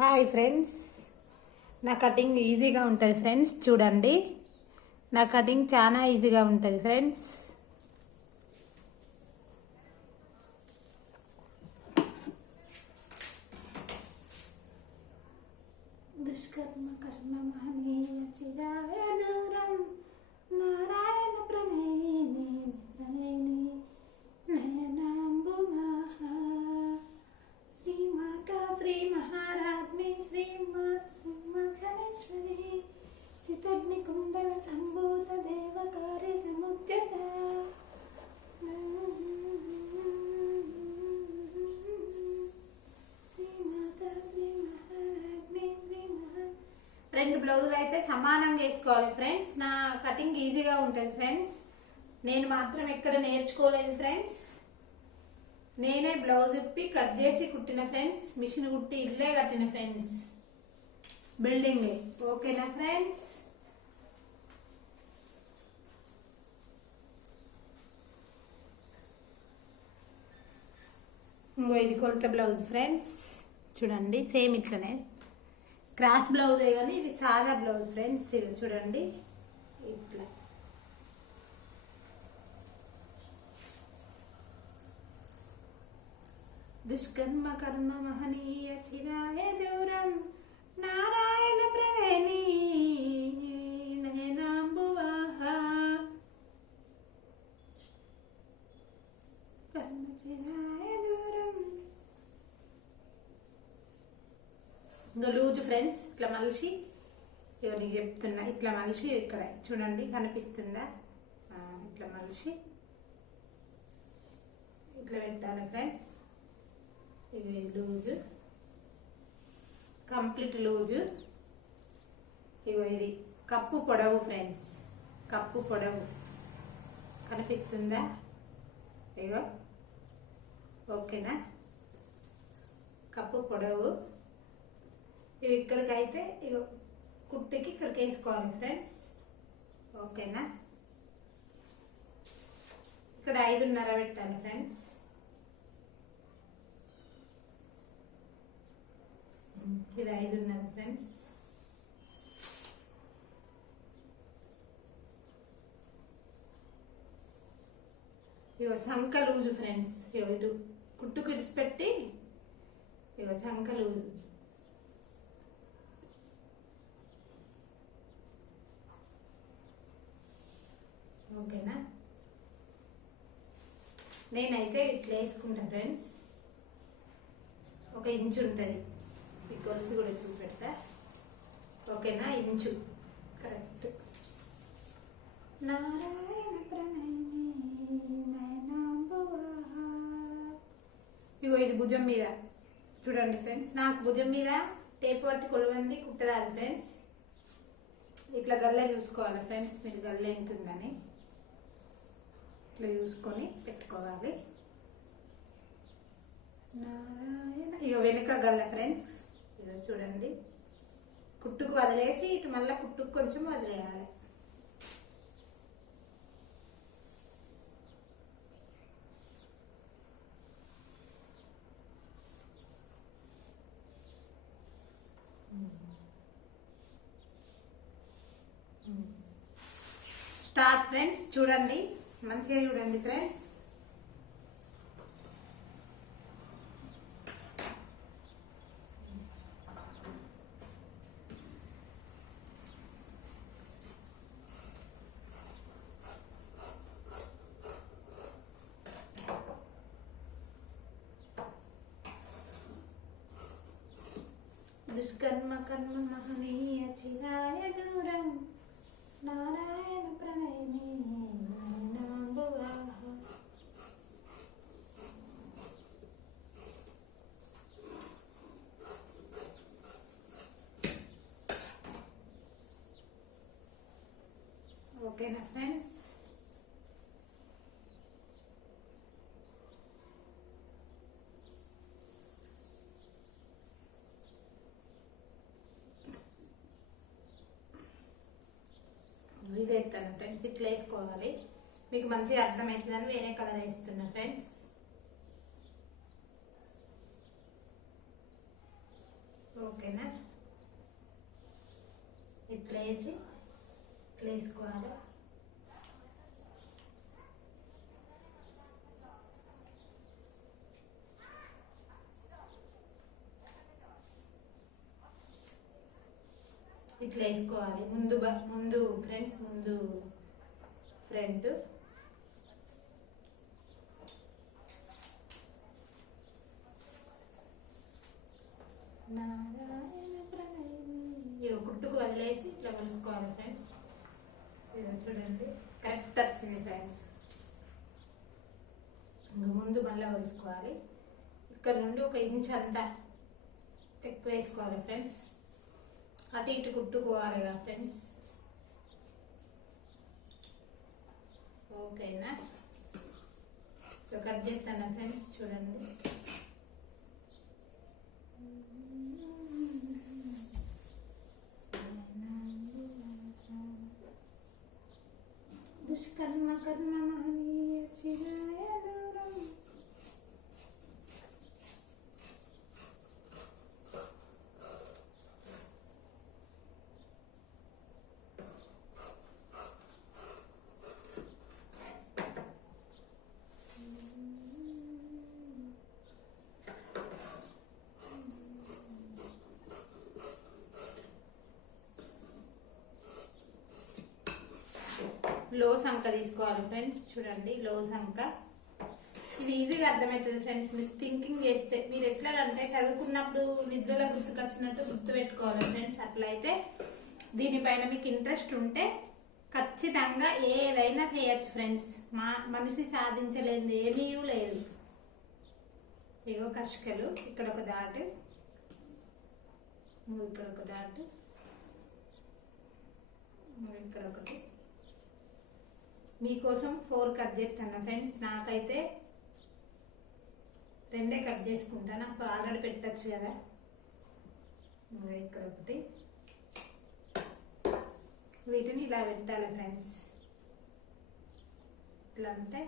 Hi friends, నా cutting ఈజీగా ఉంటుంది ఫ్రెండ్స్. చూడండి, నా కటింగ్ చాలా ఈజీగా ఉంటుంది ఫ్రెండ్స్. దుష్కర్మ కర్మ మహనీయ చిరాయ దూరం నారాయణ ప్రణయిని ప్రణయిని నయనాంబు మహా శ్రీమాత శ్రీ మహారాజ్ని శ్రీమాసనేశ్వరి చితగ్ని కుండల సంభూత దేవకార్య సముద్యత రెండు బ్లౌజులు అయితే సమానంగా వేసుకోవాలి ఫ్రెండ్స్. నా కటింగ్ ఈజీగా ఉంటుంది ఫ్రెండ్స్. నేను మాత్రం ఎక్కడ నేర్చుకోలేదు ఫ్రెండ్స్. నేనే బ్లౌజ్ ఇప్పి కట్ చేసి కుట్టిన ఫ్రెండ్స్. మిషన్ కుట్టి ఇల్లే కట్టిన ఫ్రెండ్స్. బిల్డింగ్ ఓకేనా ఫ్రెండ్స్? ఇంకో ఇది కొలత బ్లౌజ్ ఫ్రెండ్స్. చూడండి, సేమ్ ఇట్లనే క్రాస్ బ్లౌజే కానీ ఇది సాదా బ్లౌజ్ ఫ్రెండ్స్. ఇది చూడండి ఇట్లా. దుష్కర్మ కర్మ మహనీయ చిరాయ దూరం నారాయణ ప్రణయని నయనాంబువాహ కర్మ చిరాయ దూరం. ఇంకా లూజు ఫ్రెండ్స్, ఇట్లా మలిసి ఎవరికి చెప్తున్నా, ఇట్లా మలిసి ఇక్కడ చూడండి కనిపిస్తుందా, ఇట్లా మలిసి ఇట్లా పెట్టాలి ఫ్రెండ్స్. ఇది లూజు, కంప్లీట్ లూజు. ఇగో ఇది కప్పు పొడవు ఫ్రెండ్స్, కప్పు పొడవు కనిపిస్తుందా? ఇగో ఓకేనా? కప్పు పొడవు. ఇవి ఇక్కడికైతే ఇగో కుట్టికి ఇక్కడికి వేసుకోవాలి ఫ్రెండ్స్. ఓకేనా? ఇక్కడ 5.5 పెట్టాలి ఫ్రెండ్స్. ఇది 5.5 ఫ్రెండ్స్. ఇగో సంక లూజు ఫ్రెండ్స్. ఇగో ఇటు కుట్టుకు ఇడిచిపెట్టి ఇగో సంక లూజు. ఓకేనా? నేనైతే ఇట్లా వేసుకుంటా ఫ్రెండ్స్. 1 ఇంచు ఉంటుంది. ఈ గొలుసు కూడా చూపెడతా. ఓకేనా? Inch correct. నారాయణ ప్రణయిని నయనాంబువాహ. ఇగో ఇది భుజం మీద చూడండి ఫ్రెండ్స్. నాకు భుజం మీద టేపు పట్టి కొలవంది కుట్టరాదు ఫ్రెండ్స్. ఇట్లా గల్లె చూసుకోవాలి ఫ్రెండ్స్. మీరు గల్లె ఎంత ఉందని ఇట్లా చూసుకొని పెట్టుకోవాలి. నారాయణ. ఇక వెనుక గల్ల ఫ్రెండ్స్. ఇదో చూడండి, కుట్టుకు వదిలేసి ఇటు మళ్ళీ కుట్టుకు కొంచెం వదిలేయాలి. Start friends. చూడండి, మంచిగా చూడండి ఫ్రెండ్స్. దుష్కర్మ కర్మ మహనీయ చిరాయ దూరం నారాయణ ప్రణయిని నయనాంబువాహ. ఓకేనా ఫ్రెండ్స్? ఇది ఎత్తాను ఫ్రెండ్స్. ఇట్లా వేసుకోవాలి. మీకు మంచిగా అర్థమవుతుందని వేరే కలర్ వేస్తున్నా ఫ్రెండ్స్. ఓకేనా, ఇట్లా వేసి ఇట్లా వేసుకోవాలి. ఇట్లా వేసుకోవాలి. ముందు ఫ్రెండ్స్, ముందు ఫ్రంట్, కుట్టుకు వదిలేసి ఇట్లా కొలుసుకోవాలి ఫ్రెండ్స్. చూడండి కరెక్ట్ వచ్చింది ఫ్రెండ్స్. ముందు మళ్ళీ కొలుసుకోవాలి. ఇక్కడ నుండి 1 ఇంచ్ అంతా ఎక్కువ వేసుకోవాలి ఫ్రెండ్స్. అటు ఇటు కుట్టుకోవాలి కదా ఫ్రెండ్స్. ఓకేనా, కట్ చేస్తాను ఫ్రెండ్స్. చూడండి దుష్కర్మ కర్మ మహనీయ చిరాయ దూరం. లో సంఖ తీసుకోవాలి ఫ్రెండ్స్. చూడండి లో సంఖ. ఇది ఈజీగా అర్థమవుతుంది ఫ్రెండ్స్. మీరు థింకింగ్ చేస్తే, మీరు ఎట్లా అంటే చదువుకున్నప్పుడు నిద్రలో గుర్తుకొచ్చినట్టు గుర్తు పెట్టుకోవాలి ఫ్రెండ్స్. అట్లయితే దీనిపైన మీకు ఇంట్రెస్ట్ ఉంటే ఖచ్చితంగా ఏదైనా చేయొచ్చు ఫ్రెండ్స్. మనిషి సాధించలేదు ఏమీ లేదు. ఇగో కష్కలు, ఇక్కడ ఒక దాటు, ఇక్కడ ఒక దాటు, ఇక్కడ ఒకటి. మీకోసం 4 కట్ చేస్తాను ఫ్రెండ్స్. నాకైతే 2 కట్ చేసుకుంటా, నాకు ఆల్రెడీ పెట్టచ్చు కదా. ఇక్కడ ఒకటి. వీటిని ఇలా పెట్టాలి ఫ్రెండ్స్. ఇట్లా అంటే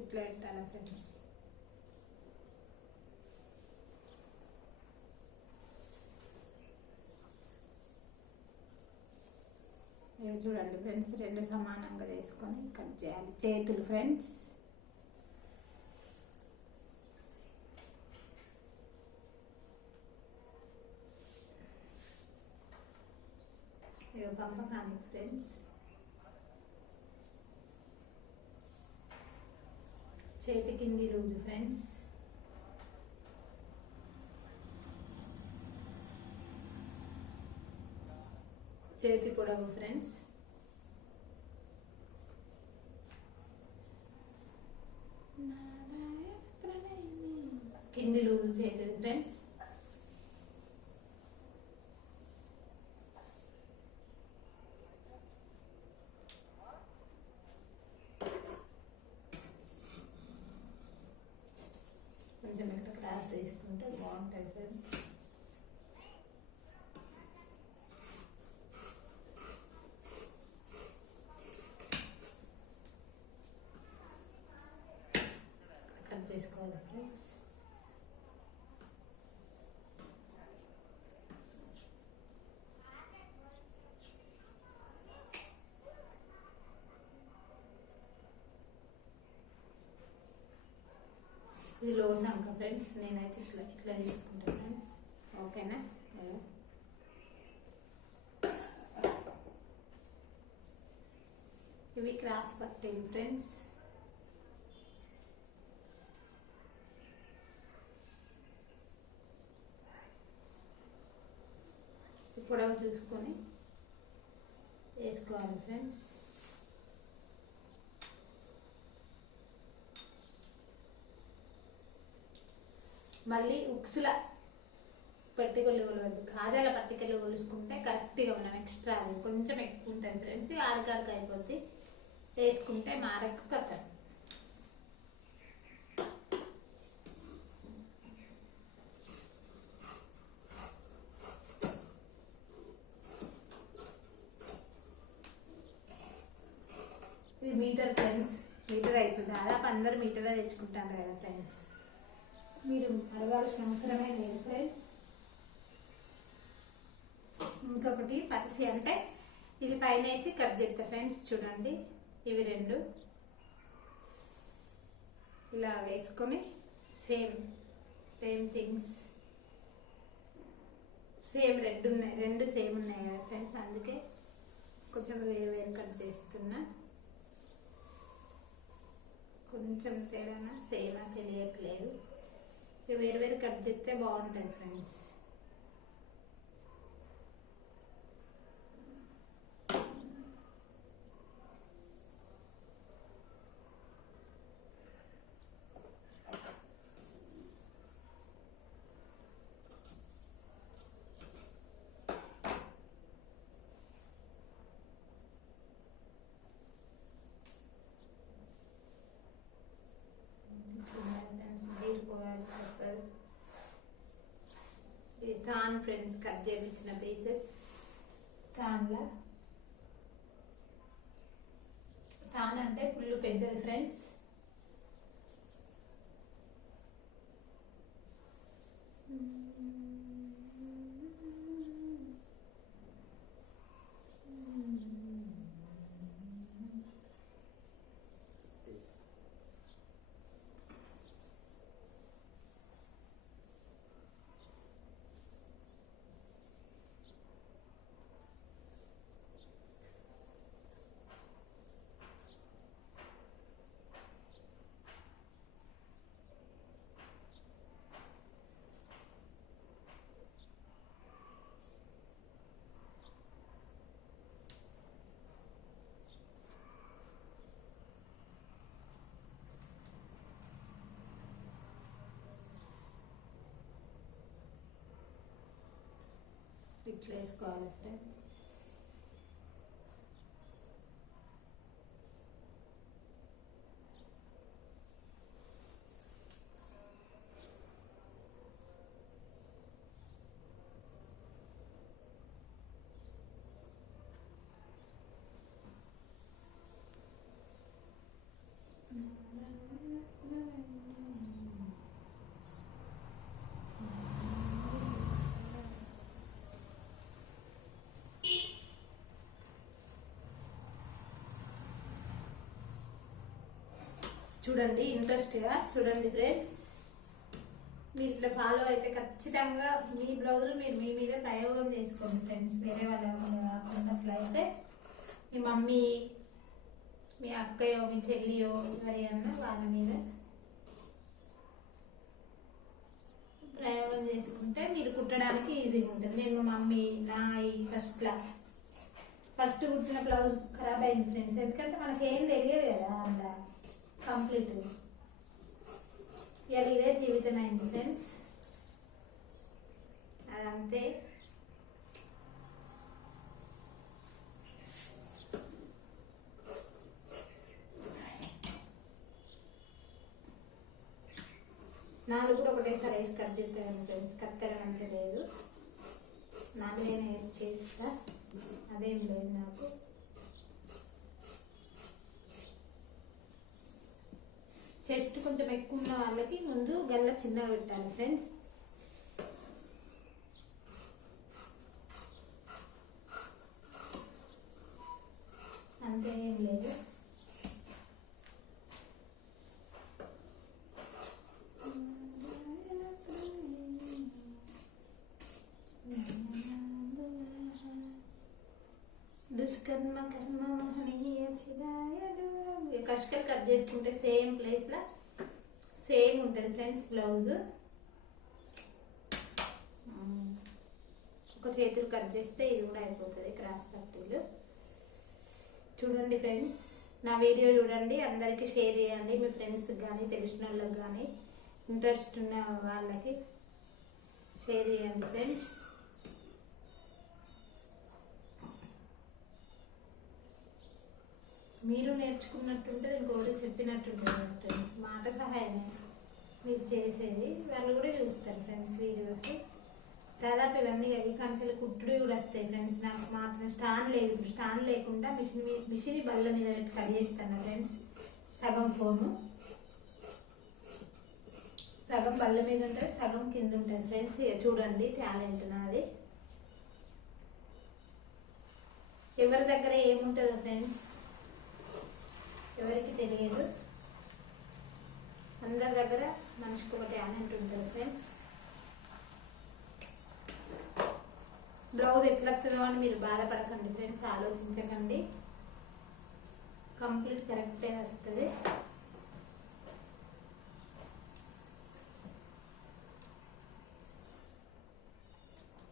ఇట్లా పెట్టాలి ఫ్రెండ్స్. చూడండి ఫ్రెండ్స్, 2 సమానంగా చేసుకొని కట్ చేయాలి. చేతులు ఫ్రెండ్స్. ఇక పంపకాన్ని ఫ్రెండ్స్. చేతి కింది లూజు ఫ్రెండ్స్. చేతి పొడవు ఫ్రెండ్స్. కింది లూజు చేతి ఫ్రెండ్స్. కొంచెం ఇక్కడ క్లాస్ తీసుకుంటే బాగుంటుంది ఫ్రెండ్స్. చేసుకోవాలి ఫ్రెండ్స్. ఇది లో సంఖ ఫ్రెండ్స్. నేనైతే ఇట్లా ఇట్లా తీసుకుంటాను ఫ్రెండ్స్. ఓకేనా, ఇవి క్రాస్ పట్టేవి ఫ్రెండ్స్. పొడవు చూసుకొని వేసుకోవాలి ఫ్రెండ్స్. మళ్ళీ ఉక్సుల పట్టికలు కొలవద్దు, కాజాల పట్టికలు కొలుసుకుంటే కరెక్ట్గా మనం ఎక్స్ట్రా కొంచెం ఎక్కువ ఉంటుంది ఫ్రెండ్స్. ఆరుకాడికి అయిపోద్ది. వేసుకుంటే మారకు కథ. ఇది మీటర్ ఫ్రెండ్స్, మీటర్ అవుతుంది. దాదాపు అందరు మీటరే తెచ్చుకుంటారు కదా ఫ్రెండ్స్, మీరు అడగాల్సిన అవసరమే లేదు ఫ్రెండ్స్. ఇంకొకటి పచ్చి అంటే ఇది పైన వేసి కట్ చేస్తా ఫ్రెండ్స్. చూడండి ఇవి రెండు ఇలా వేసుకొని సేమ్ థింగ్స్ సేమ్ రెండు సేమ్ ఉన్నాయి కదా ఫ్రెండ్స్, అందుకే కొంచెం వేరు కట్ చేస్తున్నా. కొంచెం తేడానా సేనా తెలియట్లేదు, వేరు కట్ చేస్తే బాగుంటుంది ఫ్రెండ్స్. ఇది థాన్ ఫ్రెండ్స్, కట్ చేయించిన పీసెస్ థాన్ అంటే ఫుల్ పెద్దది ఫ్రెండ్స్. ఇట్లా వేసుకోవాలి ఫ్రెండ్స్. చూడండి ఇంట్రెస్ట్గా చూడండి ఫ్రెండ్స్. మీరు ఇట్లా ఫాలో అయితే ఖచ్చితంగా మీ బ్లౌజులు మీరు మీ మీద ప్రయోగం చేసుకోండి ఫ్రెండ్స్. వేరే వాళ్ళ ఉన్నట్లయితే మీ మమ్మీ, మీ అక్కయో, మీ చెల్లియో మరి అన్న వాళ్ళ మీద ప్రయోగం చేసుకుంటే మీరు కుట్టడానికి ఈజీగా ఉంటుంది. నేను మా మమ్మీ నా ఈ ఫస్ట్ కుట్టిన బ్లౌజ్ ఖరాబ్ అయింది ఫ్రెండ్స్, ఎందుకంటే మనకి ఏం తెలియదు కదా అలా కంప్లీట్. ఇలా ఇదే జీవితమైంది ఫ్రెండ్స్, అదంతే. నాలుగు కూడా ఒకటేసారి వేసి కట్ చేస్తాను ఫ్రెండ్స్, కత్తెర మంచిగా లేదు, నాలుగైనా వేసి చేస్తా, అదేం లేదు నాకు. చెస్ట్ కొంచెం ఎక్కువ ఉన్న వాళ్ళకి ముందు గల్ల చిన్నగా పెట్టాలి ఫ్రెండ్స్. అంతే, ఏం లేదు. దుష్కర్మ కర్మ మహనీయ చిరాయ దూరం. కష్కలు కట్ చేసుకుంటే సేమ్ ప్లేస్లో సేమ్ ఉంటుంది ఫ్రెండ్స్ బ్లౌజ్. ఒక చేతులు కట్ చేస్తే ఇది కూడా అయిపోతుంది క్రాస్ పట్టీలు. చూడండి ఫ్రెండ్స్, నా వీడియో చూడండి, అందరికీ షేర్ చేయండి, మీ ఫ్రెండ్స్కి కానీ తెలిసిన వాళ్ళకి కానీ ఇంట్రెస్ట్ ఉన్న వాళ్ళకి షేర్ చేయండి ఫ్రెండ్స్. మీరు నేర్చుకున్నట్టుంటుంది, ఇంకోటి చెప్పినట్టుంటుంది ఫ్రెండ్స్. మాట సహాయమే మీరు చేసేది, వాళ్ళు కూడా చూస్తారు ఫ్రెండ్స్ వీడియోస్. దాదాపు ఇవన్నీ ఈ కంచెలు కుట్టుడు కూడా వస్తాయి ఫ్రెండ్స్. నాకు మాత్రం స్టాండ్ లేదు, స్టాండ్ లేకుండా మిషన్ బల్ల మీద పెట్టి కట్ చేస్తాను ఫ్రెండ్స్. సగం ఫోను సగం బల్ల మీద ఉంటుంది, సగం కింద ఉంటుంది ఫ్రెండ్స్. ఇక చూడండి టాలెంట్ నాది. ఎవరి దగ్గర ఏముంటుందో ఫ్రెండ్స్ ఎవరికి తెలియదు. అందరి దగ్గర మనిషికి ఒక టాలెంట్ ఉంటుంది ఫ్రెండ్స్. బ్లౌజ్ ఎట్లా వస్తుందో అని మీరు బాధపడకండి ఫ్రెండ్స్, ఆలోచించకండి. కంప్లీట్ కరెక్టే వస్తుంది.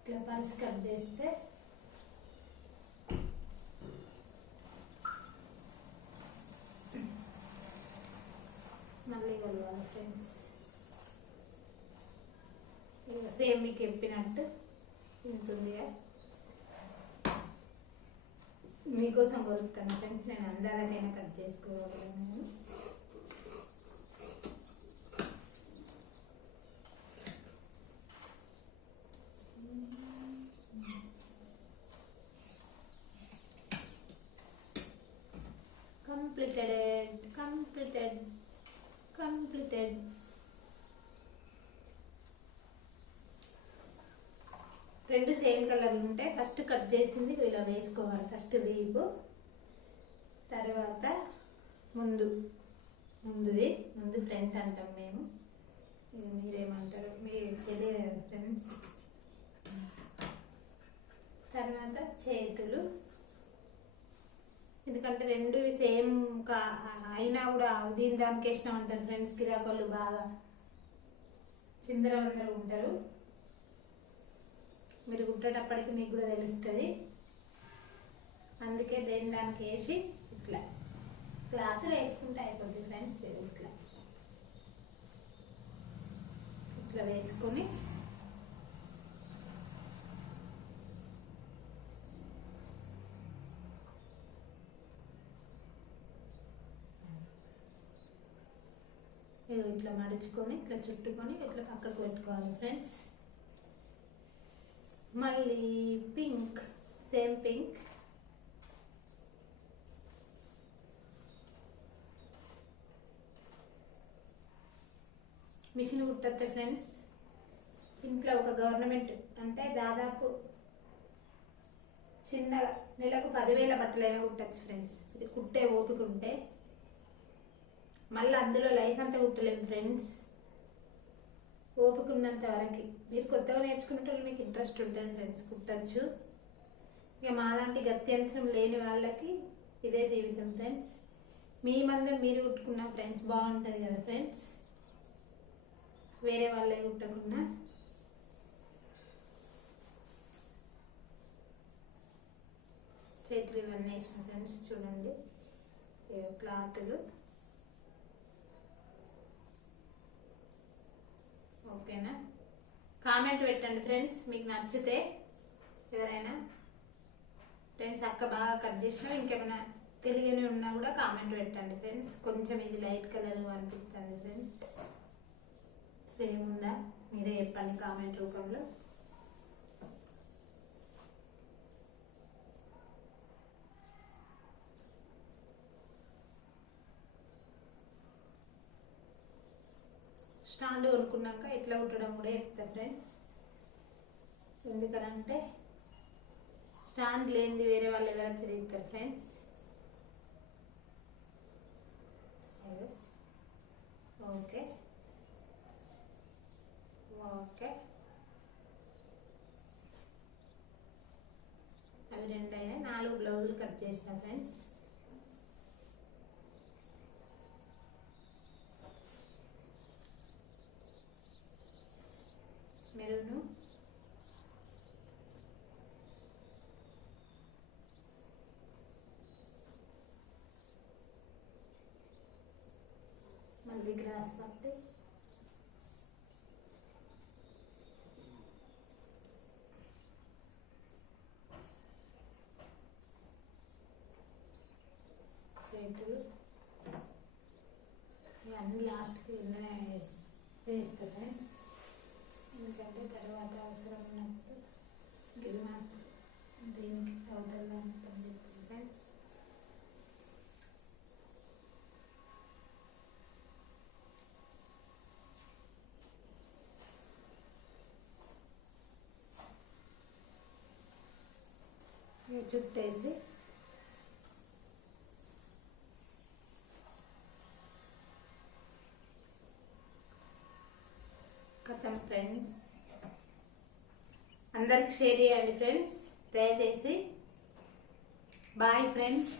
ఇట్లా పర్స్ కట్ చేస్తే మళ్ళీ కలవాలి ఫ్రెండ్స్. ఇక సేమ్ మీకు చెప్పినట్టు ఉంటుందిగా. మీకోసం కొలుపుతాను ఫ్రెండ్స్. నేను అందరికైనా కట్ చేసుకోగలను. కంప్లీటెడ్. రెండు సేమ్ కలర్లు ఉంటాయి. ఫస్ట్ కట్ చేసింది ఇలా వేసుకోవాలి. ఫస్ట్ వీపు, తర్వాత ముందు ఫ్రంట్ అంటాం మేము. మీరేమంటారు మీకు తెలియదు ఫ్రెండ్స్. తర్వాత చేతులు, ఎందుకంటే రెండు సేమ్ అయినా కూడా దీని దానికి వేసినా ఉంటారు ఫ్రెండ్స్. గిరాకోళ్ళు బాగా చిందరవందరూ ఉంటారు. మీరు కుట్టేటప్పటికి మీకు కూడా తెలుస్తుంది. అందుకే దేని దానికి వేసి ఇట్లా క్లాత్ వేసుకుంటే అయిపోతుంది ఫ్రెండ్స్. ఇట్లా వేసుకొని ఇట్లా మడుచుకొని ఇట్లా చుట్టుకొని ఇట్లా పక్కకు పెట్టుకోవాలి ఫ్రెండ్స్. మళ్ళీ పింక్, సేమ్ పింక్. మిషన్ కుట్టతే ఫ్రెండ్స్. ఇంట్లో ఒక గవర్నమెంట్ అంటే దాదాపు చిన్నగా నెలకు 10,000 బట్టలైనా కుట్టచ్చు ఫ్రెండ్స్. ఇది కుట్టే ఓపిక ఉంటే. మళ్ళీ అందులో లైఫ్ అంతా కుట్టలేము ఫ్రెండ్స్. ఓపిక ఉన్నంత వరకు. మీరు కొత్తగా నేర్చుకునేటప్పుడు మీకు ఇంట్రెస్ట్ ఉంటుంది ఫ్రెండ్స్, కుట్టచ్చు. ఇక మాలాంటి గత్యంతరం లేని వాళ్ళకి ఇదే జీవితం ఫ్రెండ్స్. మీ మందం మీరు కుట్టుకున్న ఫ్రెండ్స్ బాగుంటుంది కదా ఫ్రెండ్స్, వేరే వాళ్ళే కుట్టకుండా. చేతులు ఇవన్నీ వేసిన ఫ్రెండ్స్. చూడండి క్లాతులు. ఓకేనా? కామెంట్ పెట్టండి ఫ్రెండ్స్ మీకు నచ్చితే. ఎవరైనా ఫ్రెండ్స్ అక్క బాగా కట్ చేసినా ఇంకేమైనా తెలియని ఉన్నా కూడా కామెంట్ పెట్టండి ఫ్రెండ్స్. కొంచెం ఇది లైట్ కలర్ అనిపిస్తుంది ఫ్రెండ్స్. సేమ్ ఉందా మీరే చెప్పండి కామెంట్ రూపంలో. స్టాండ్ కొనుక్కున్నాక ఎట్లా కుట్టడం కూడా చెప్తా ఫ్రెండ్స్. ఎందుకనంటే స్టాండ్ లేనిది వేరే వాళ్ళు ఎవరైనా చదివిస్తారు ఫ్రెండ్స్. Okay okay. అవి 2 అయినా 4 బ్లౌజులు కట్ చేసిన ఫ్రెండ్స్. మెరూను, మళ్ళీ గ్రాస్ పట్టి, చేతులు. ఇవన్నీ లాస్ట్కి వేస్తారు ఫ్రెండ్స్. ఎందుకంటే తర్వాత అవసరం ఉన్నప్పుడు గిన్నె దీనికి అవతల పనిచేస్తుంది ఫ్రెండ్స్. చుట్టేసి కథం ఫ్రెండ్స్. అందరికి షేర్ చేయండి ఫ్రెండ్స్ దయచేసి. Bye friends.